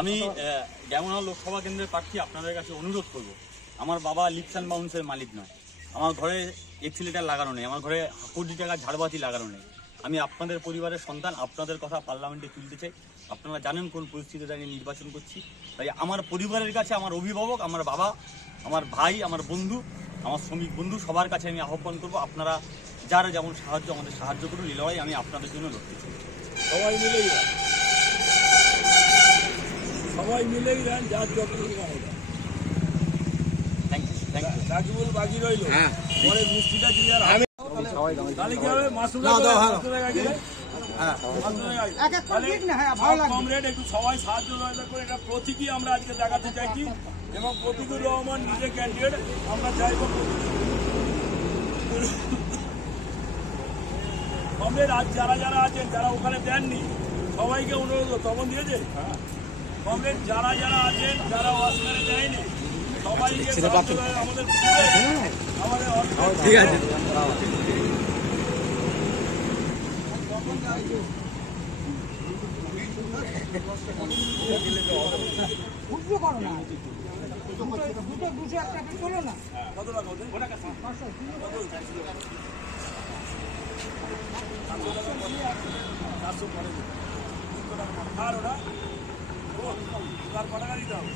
আমি ডেমনহাওয়া লোকসভা কেন্দ্রের প্রার্থী আপনাদের কাছে অনুরোধ করব, আমার বাবা লিপস অ্যান্ড বাউন্সের মালিক নয়, আমার ঘরে এক্সিলেটার লাগানো নেই, আমার ঘরে কোটি টাকার ঝাড়বাতি লাগানো নেই। আমি আপনাদের পরিবারের সন্তান, আপনাদের কথা পার্লামেন্টে তুলতে চাই। আপনারা জানেন কোন পরিস্থিতিতে আমি নির্বাচন করছি। তাই আমার পরিবারের কাছে, আমার অভিভাবক, আমার বাবা, আমার ভাই, আমার বন্ধু, আমার শ্রমিক বন্ধু, সবার কাছে আমি আহ্বান করবো, আপনারা যারা যেমন সাহায্য আমাদের সাহায্য করুন। এই লড়াই আমি আপনাদের জন্য লড়তে চাই। সবাই মিলেই দেন, যার যতটুকু ক্ষমতা। রাকিবুল বাকি রইল, পরে মিষ্টিটা কি আর তাহলে কি হবে? কমরেড একটু সবাই সাহায্য করে এটা প্রতীকী আমরা আজকে দেখাতে চাইছি, এবং প্রতীকুর রহমান নিজে ক্যান্ডিডেট, আমরা চাইব কমরেড আজ যারা যারা আছেন, যারা ওখানে দেননি সবাইকে অনুরোধ, তখন দিয়েছে কমরেড যারা যারা আছেন, যারা অস্কারে দেয়নি সবাইকে আমাদের ঠিক আছে। আর ওটা তার কটা দিতে হবে?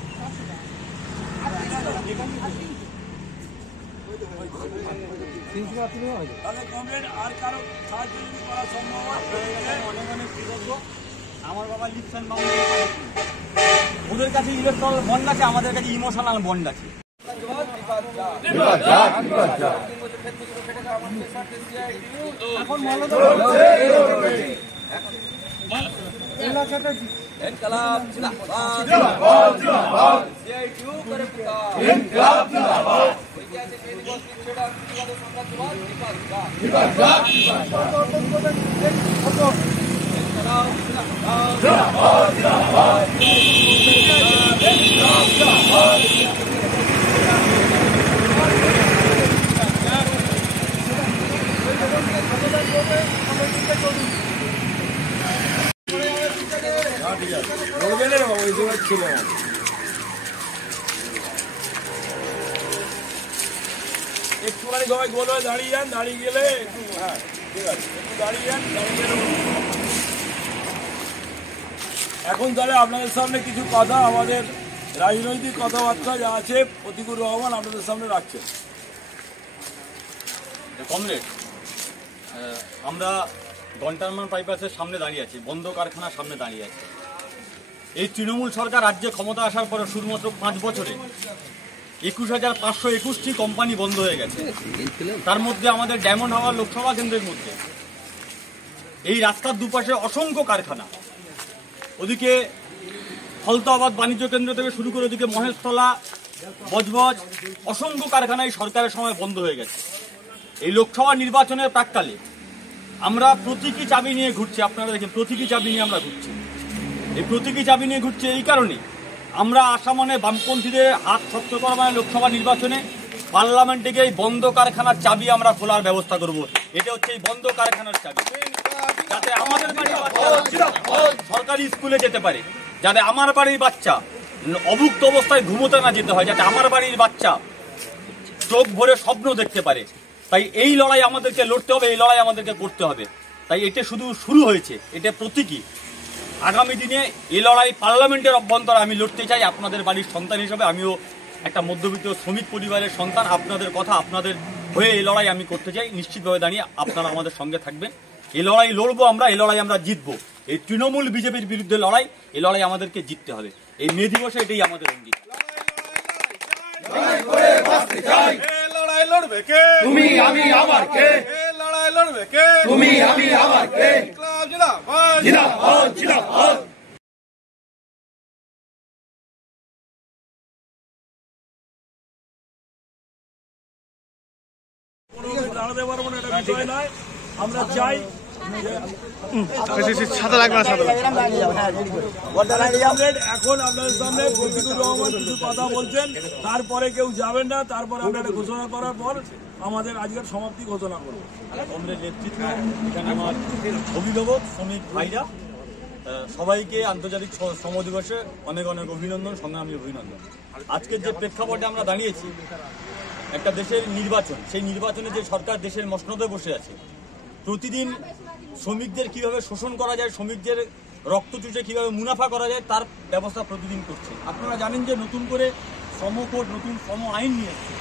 তাহলে কমরেড আর কারো সাহায্য যদি করা সম্ভব হয়, অনেক অনেক কৃতজ্ঞ। আমার বাবা লিপস অ্যান্ড বাউন্স, ওদের কাছে ইলেকট্রাল বন্ড আছে, আমাদের কাছে ইমোশনাল বন্ড আছে। ইনকলাব জিন্দাবাদ, জিন্দাবাদ, জিন্দাবাদ, সিআইটিউ করে পুকার, ইনকলাব জিন্দাবাদ, ঐতিহাসিক এই দিবসটি ছেড়ে প্রতিবাদ সাম্রাজ্যবাদ বিপদ, বিপদ, বিপদ, ইনকলাব জিন্দাবাদ, জিন্দাবাদ, জিন্দাবাদ, ইনকলাব জিন্দাবাদ। একটুখানি সবাই গোল হয়ে দাঁড়িয়ে যান, দাঁড়িয়ে গেলে একটু, হ্যাঁ ঠিক আছে, একটু দাঁড়িয়ে যান, দাঁড়িয়ে গেলে। এখন তাহলে আপনাদের সামনে কিছু কথা, আমাদের রাজনৈতিক কথাবার্তা যা আছে প্রতীকুর রহমান আপনাদের সামনে রাখছেন। কমরেড, আমরা গন্টারমান বাইপাসের সামনে দাঁড়িয়ে আছি, বন্ধ কারখানার সামনে দাঁড়িয়ে আছি। এই তৃণমূল সরকার রাজ্যে ক্ষমতা আসার পরে শুধুমাত্র 5 বছরে 21,521টি কোম্পানি বন্ধ হয়ে গেছে। তার মধ্যে আমাদের ডেমনহাওয়া লোকসভা কেন্দ্রের মধ্যে এই রাস্তার দুপাশে অসংখ্য কারখানা, ওদিকে ফলতাবাদ বাণিজ্য কেন্দ্র থেকে শুরু করে ওদিকে মহেশতলা, বজবজ, অসংখ্য কারখানায় সরকারের সময় বন্ধ হয়ে গেছে। এই লোকসভা নির্বাচনের প্রাক্কালে আমরা প্রতীকী চাবি নিয়ে ঘুরছি, আপনারা দেখেন প্রতীকী চাবি নিয়ে আমরা ঘুরছি। এই প্রতীকী চাবি নিয়ে ঘুরছে এই কারণে, আমরা আসামনে বামপন্থীদের হাত শক্ত করা মানে লোকসভা নির্বাচনে পার্লামেন্টে গিয়ে এই বন্ধ কারখানার চাবি আমরা খোলার ব্যবস্থা করব। এটা হচ্ছে এই বন্ধ কারখানার চাবি, যাতে আমাদের বাড়ির বাচ্চা সরকারি স্কুলে যেতে পারে, যাতে আমার বাড়ির বাচ্চা অভুক্ত অবস্থায় ঘুমোতে না যেতে হয়, যাতে আমার বাড়ির বাচ্চা চোখ ভরে স্বপ্ন দেখতে পারে। তাই এই লড়াই আমাদেরকে লড়তে হবে, এই লড়াই আমাদেরকে করতে হবে। তাই এটা শুধু শুরু হয়েছে, এটা প্রতীকী। আগামী দিনে এই লড়াই পার্লামেন্টের অভ্যন্তরে আমি লড়তে চাই। আপনাদের বাড়ির সন্তান হিসেবে আমিও একটা মধ্যবিত্ত শ্রমিক পরিবারের সন্তান, আপনাদের কথা, আপনাদের হয়ে এই লড়াই আমি করতে চাই। নিশ্চিতভাবে দাঁড়িয়ে আপনারা আমাদের সঙ্গে থাকবেন। এই লড়াই লড়বো আমরা, এই লড়াই আমরা জিতবো। এই তৃণমূল বিজেপির বিরুদ্ধে লড়াই, এই লড়াই আমাদেরকে জিততে হবে। এই মে দিবসে এটাই আমাদের অঙ্গীকার। লড়াই লড়বে কে? তুমি আমি আমার কে? লড়াই লড়বে কে? তুমি আমি আমার কে? ইনকলাব জিন্দাবাদ, জিন্দাবাদ, জিন্দাবাদ। দাঁড়াতে পারবো না, এটা বিষয় নয়। আমরা চাই সাদা লাগবে না, সাদা এখন আপনাদের সামনে প্রতীকুর রহমান কিছু কথা বলছেন, তারপরে কেউ যাবেন না, তারপর আমরা এটা ঘোষণা করার পর আমাদের আজকের সমাপ্তি ঘোষণা করবো। কংগ্রেস নেতৃত্বে এখানে আমার অভিভাবক, শ্রমিক ভাইরা, সবাইকে আন্তর্জাতিক শ্রম দিবসে অনেক অনেক অভিনন্দন, সংগ্রামী অভিনন্দন। আজকের যে প্রেক্ষাপটে আমরা দাঁড়িয়েছি, একটা দেশের নির্বাচন, সেই নির্বাচনে যে সরকার দেশের মসনদে বসে আছে, প্রতিদিন শ্রমিকদের কিভাবে শোষণ করা যায়, শ্রমিকদের রক্ত চুষে কিভাবে মুনাফা করা যায় তার ব্যবস্থা প্রতিদিন করছে। আপনারা জানেন যে নতুন করে শ্রম কোড, নতুন শ্রম আইন নিয়ে এসছে,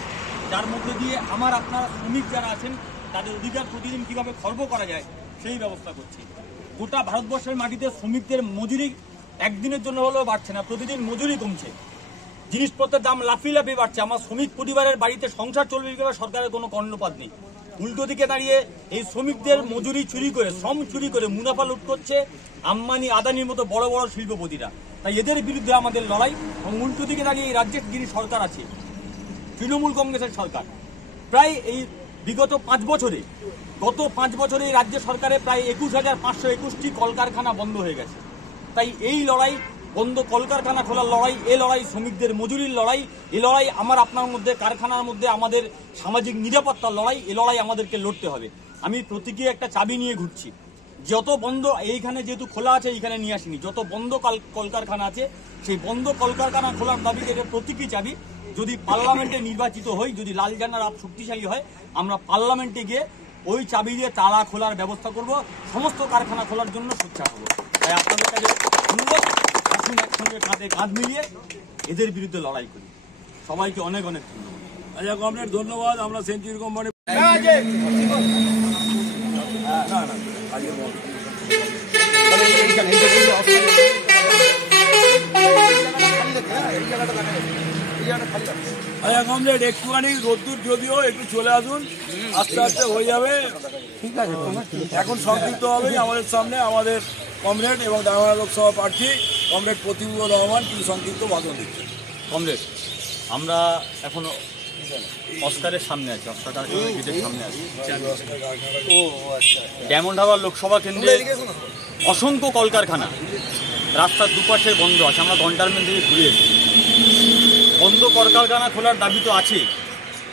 যার মধ্যে দিয়ে আপনার শ্রমিক যারা আছেন তাদের অধিকার প্রতিদিন কিভাবে খর্ব করা যায় সেই ব্যবস্থা করছে। গোটা ভারতবর্ষের মাটিতে শ্রমিকদের মজুরি একদিনের জন্য হলেও বাড়ছে না, প্রতিদিন মজুরি কমছে, জিনিসপত্রের দাম লাফিয়ে লাফিয়ে বাড়ছে। আমার শ্রমিক পরিবারের বাড়িতে সংসার চলবে কিভাবে সরকারের কোনো কর্ণপাত নেই। উল্টো দিকে দাঁড়িয়ে এই শ্রমিকদের মজুরি চুরি করে, শ্রম চুরি করে মুনাফা লুট করছে আম্বানি আদানির মতো বড় বড় শিল্পপতিরা। তাই এদের বিরুদ্ধে আমাদের লড়াই। এবং উল্টো দিকে দাঁড়িয়ে এই রাজ্যের যিনি সরকার আছে, তৃণমূল কংগ্রেসের সরকার, প্রায় এই বিগত 5 বছরে, গত 5 বছরে এই রাজ্য সরকারে প্রায় 21,521টি কলকারখানা বন্ধ হয়ে গেছে। তাই এই লড়াই, বন্ধ কলকারখানা খোলার লড়াই, এ লড়াই শ্রমিকদের মজুরির লড়াই, এ লড়াই আমার আপনার মধ্যে, কারখানার মধ্যে আমাদের সামাজিক নিরাপত্তার লড়াই, এ লড়াই আমাদেরকে লড়তে হবে। আমি প্রতীকী একটা চাবি নিয়ে ঘুরছি, যত বন্ধ, এইখানে যেহেতু খোলা আছে এইখানে নিয়ে আসিনি, যত বন্ধ কলকারখানা আছে সেই বন্ধ কলকারখানা খোলার দাবিতে এটা প্রতীকী চাবি। যদি পার্লামেন্টে নির্বাচিত হই, যদি লাল ঝান্ডার রাত শক্তিশালী হয়, আমরা পার্লামেন্টে গিয়ে ওই চাবি দিয়ে তালা খোলার ব্যবস্থা করব, সমস্ত কারখানা খোলার জন্য সোচ্চার হবো। তাই আপনাদের কাছে অনুরোধ, আসুন একসঙ্গে কাঁধে কাঁধ মিলিয়ে এদের বিরুদ্ধে লড়াই করি। সবাইকে অনেক অনেক ধন্যবাদ। আচ্ছা কমরেড, ধন্যবাদ। আমরা সেঞ্চুরি কোম্পানি আচ্ছা কমরেড, একটুখানি রোদ্দুর যদিও একটু চলে আসুন, আস্তে আস্তে হয়ে যাবে। ঠিক আছে, এখন সংক্ষিপ্ত হবে আমাদের সামনে আমাদের কমরেড এবং ডাঙ্গা লোকসভা প্রার্থী কমরেড প্রতিবুর রহমান কিছু সংক্ষিপ্ত ভাষণ দিচ্ছেন। কমরেড, আমরা এখনো অস্কারের সামনে আছি, অস্কার গেটের সামনে আছি। ডায়মন্ড হারবার লোকসভা কেন্দ্রে অসংখ্য কলকারখানা রাস্তার দুপাশে বন্ধ আছে। আমরা ঘন্টারমেন্ট থেকে ঘুরে এসেছি। বন্ধ কলকারখানা খোলার দাবি তো আছে।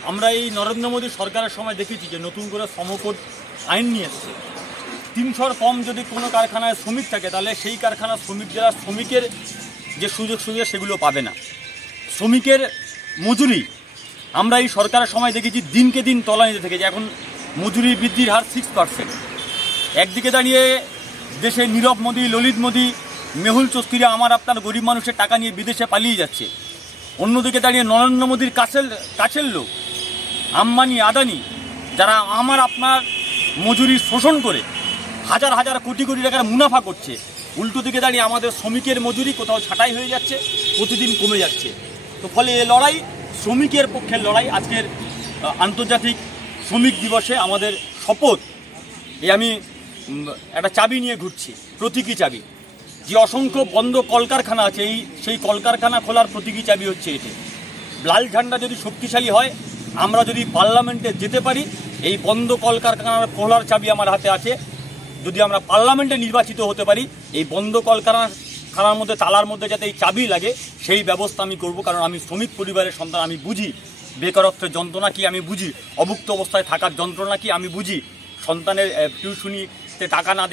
আমরা এই নরেন্দ্র মোদী সরকারের সময় দেখেছি যে নতুন করে শ্রম কোড আইন নিয়ে এসছে। 300-র কম যদি কোনো কারখানায় শ্রমিক থাকে তাহলে সেই কারখানার শ্রমিকরা শ্রমিকের যে সুযোগ সুবিধা সেগুলো পাবে না। শ্রমিকের মজুরি আমরা এই সরকারের সময় দেখেছি দিনকে দিন তলানিতে থেকে, যে এখন মজুরি বৃদ্ধির হার 6%। একদিকে দাঁড়িয়ে দেশে নীরব মোদী, ললিত মোদী, মেহুল চস্তিরা আমার আপনার গরিব মানুষের টাকা নিয়ে বিদেশে পালিয়ে যাচ্ছে। অন্যদিকে দাঁড়িয়ে নরেন্দ্র মোদীর কাছের লোক আম্বানি আদানি, যারা আমার আপনার মজুরি শোষণ করে হাজার হাজার কোটি কোটি টাকার মুনাফা করছে। উল্টো দিকে দাঁড়িয়ে আমাদের শ্রমিকের মজুরি কোথাও ছাঁটাই হয়ে যাচ্ছে, প্রতিদিন কমে যাচ্ছে। তো ফলে এ লড়াই শ্রমিকের পক্ষের লড়াই। আজকের আন্তর্জাতিক শ্রমিক দিবসে আমাদের শপথ, আমি একটা চাবি নিয়ে ঘুরছি, প্রতীকী চাবি। যে অসংখ্য বন্ধ কলকারখানা আছে, সেই কলকারখানা খোলার প্রতীকী চাবি হচ্ছে এটি। লাল ঝান্ডা যদি শক্তিশালী হয়, আমরা যদি পার্লামেন্টে যেতে পারি, এই বন্ধ কলকারখানার খোলার চাবি আমার হাতে আছে। যদি আমরা পার্লামেন্টে নির্বাচিত হতে পারি, এই বন্ধ কলকারখানার মধ্যে তালার মধ্যে যাতে এই চাবি লাগে সেই ব্যবস্থা আমি করব। কারণ আমি শ্রমিক পরিবারের সন্তান, আমি বুঝি বেকারত্বের যন্ত্রণা কি, আমি বুঝি অভুক্ত অবস্থায় থাকার যন্ত্রণা কি, আমি বুঝি সন্তানের টিউশনিতে টাকা না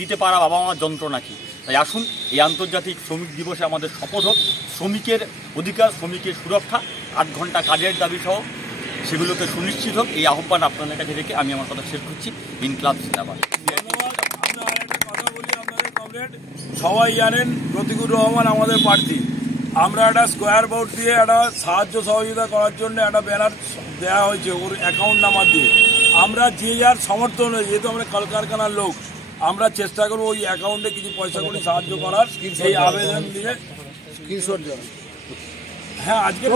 দিতে পারা বাবা মার যন্ত্রণা কি। তাই আসুন, এই আন্তর্জাতিক শ্রমিক দিবসে আমাদের শপথ হোক শ্রমিকের অধিকার, শ্রমিকের সুরক্ষা, 8 ঘন্টা কাজের দাবি সহ সেগুলোকে সুনিশ্চিত হোক। এই আহ্বান আপনাদের কাছে রেখে আমি আমার কথা শেষ করছি। ইনকলাব জিন্দাবাদ। সবাই জানেন প্রতিকুর রহমান আমাদের প্রার্থী। আমরা একটা স্কোয়ার বোর্ড দিয়ে একটা সাহায্য সহযোগিতা করার জন্য একটা ব্যানার দেওয়া হয়েছে ওর অ্যাকাউন্ট নাম্বার দিয়ে। আমরা যে যার সমর্থন, যেহেতু আমরা কলকারখানার লোক, আমরা চেষ্টা করবো ওই অ্যাকাউন্টে কিছু পয়সা করে সাহায্য করার। এই আবেদন দিয়ে হ্যাঁ আজকে